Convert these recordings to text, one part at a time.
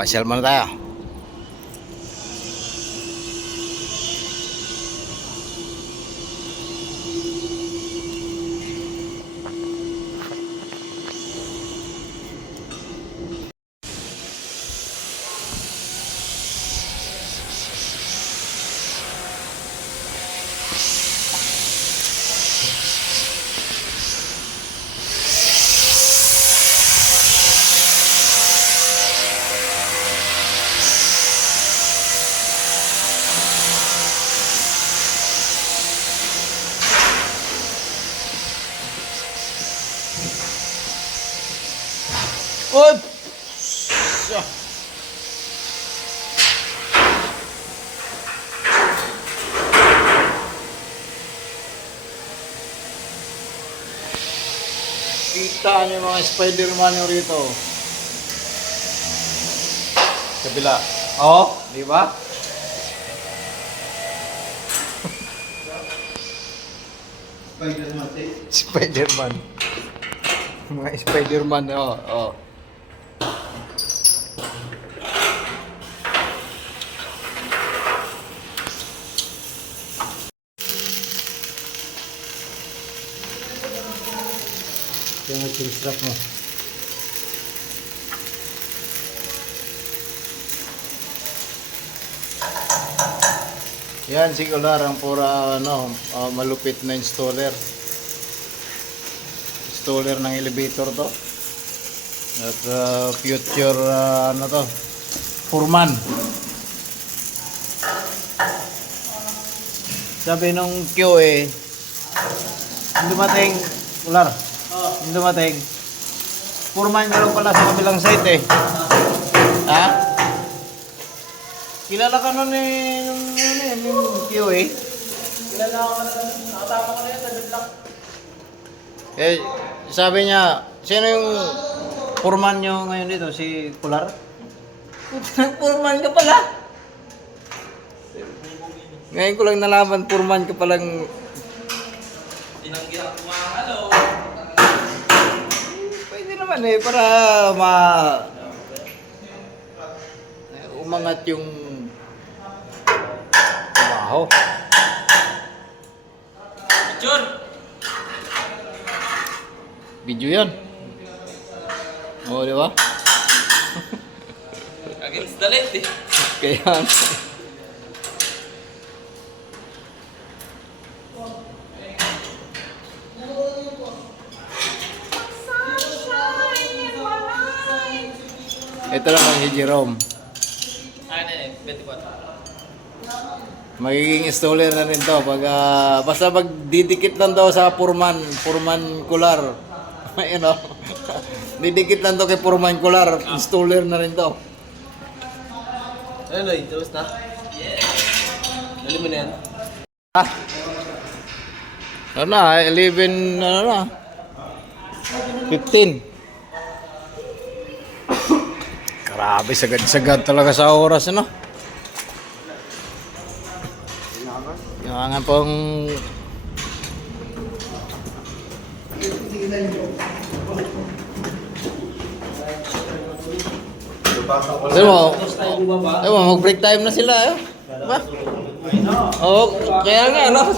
Pasyal muna tayo. Uy! Kita niyo mga Spider-Man yung rito. Kabila. Oh, di ba? Spider-Man. Spider-Man. Mga Spider-Man, oh. Yung strap mo. Yan si Kular ang pura malupit na installer ng elevator to. At future foreman. Sabi nung QA, dumating Kular. Hindi dumating. Foreman ka lang pala sa kabilang site eh. Ha? Kilala ka nun yung QA? Kilala ako na nakatama ko na yun sa block. Eh, sabi niya, sino yung foreman nyo ngayon dito? Si Kular? Foreman ka pala? Ngayon ko lang nalaman, foreman ka palang... Tinanggi ako mga hello. Pwede naman eh, para umangat yung trabaho. Picture! Video yan. Oo, di ba? Against the light eh. Kaya... Ito lang ang si Jerome. Ano eh, 24. Magiging installer na rin to. Pag, basta pag didikit lang daw sa Foreman Kular. Ayun o. Didikit lang to kay Foreman Kular. Installer na rin to. Ano Lloyd, tapos na? Yeah. Dali mo na yan. Ano na, 11, ano na. 15. Grabe, sagad-sagad talaga sa oras, ano? Yung nga pong... Alam mo, mag-break time na sila, eh. Diba? Oo, kaya nga, ano?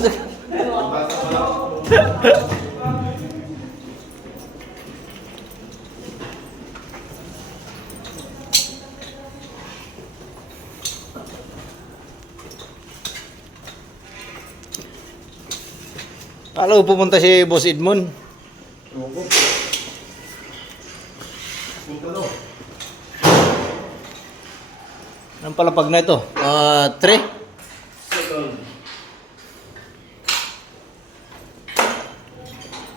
Alam mo, pupunta si Boss Edmond. Anong palapag na ito? 3?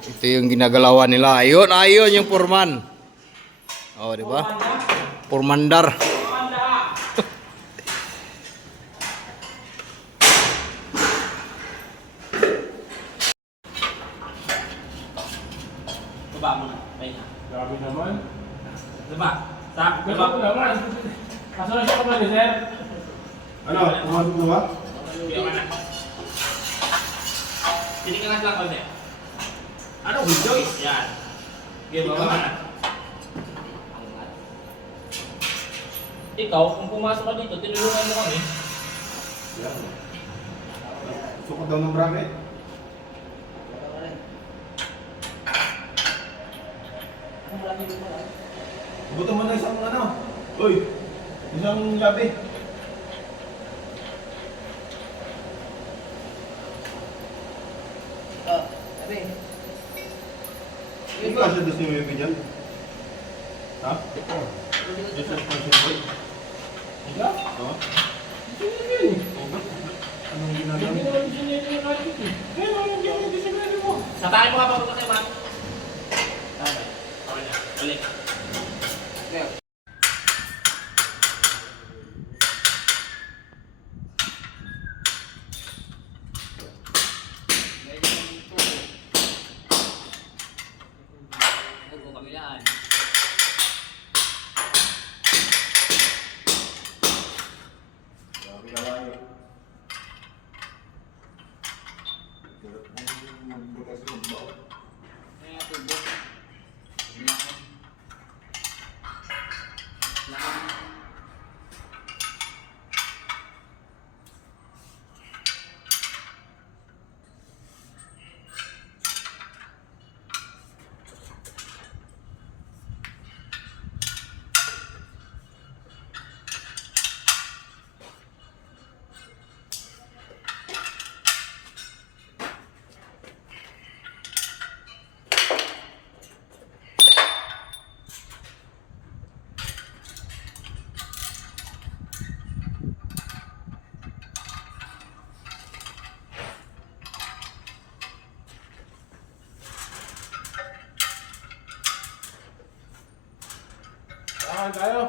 Ito yung ginagalawan nila. Ayun yung Foreman. Oh, di ba? Formandar. Baba mo na. Pahinga. Grabe naman. Baba. Sa Gusto baba. ko naman. Kaso na siya kumali, sir. Ano? Pumasok mo ba? Biyo ka na. Tinignan lang konti. Ano? Joyce? Yan. Biyo, baba ka na. Ikaw, kung pumasok ka dito, tinulungan mo kami. Yan. Sukot daw ng bracket. Buto mo na isang ano. Uy! Isang labi. Hindi ka siya doon si Mimi dyan? Ha? Just as function boy? Ikaw? Oo. Hindi. Anong Hindi ginagawa? mo lang sinili yung kahit eh. Eh, anong ginagawa mo? Satayin mo nga pa kasi, ma. Okay. Okay na. Balik. Grabe ka lang eh. Magbutas yung baon. Saan tayo?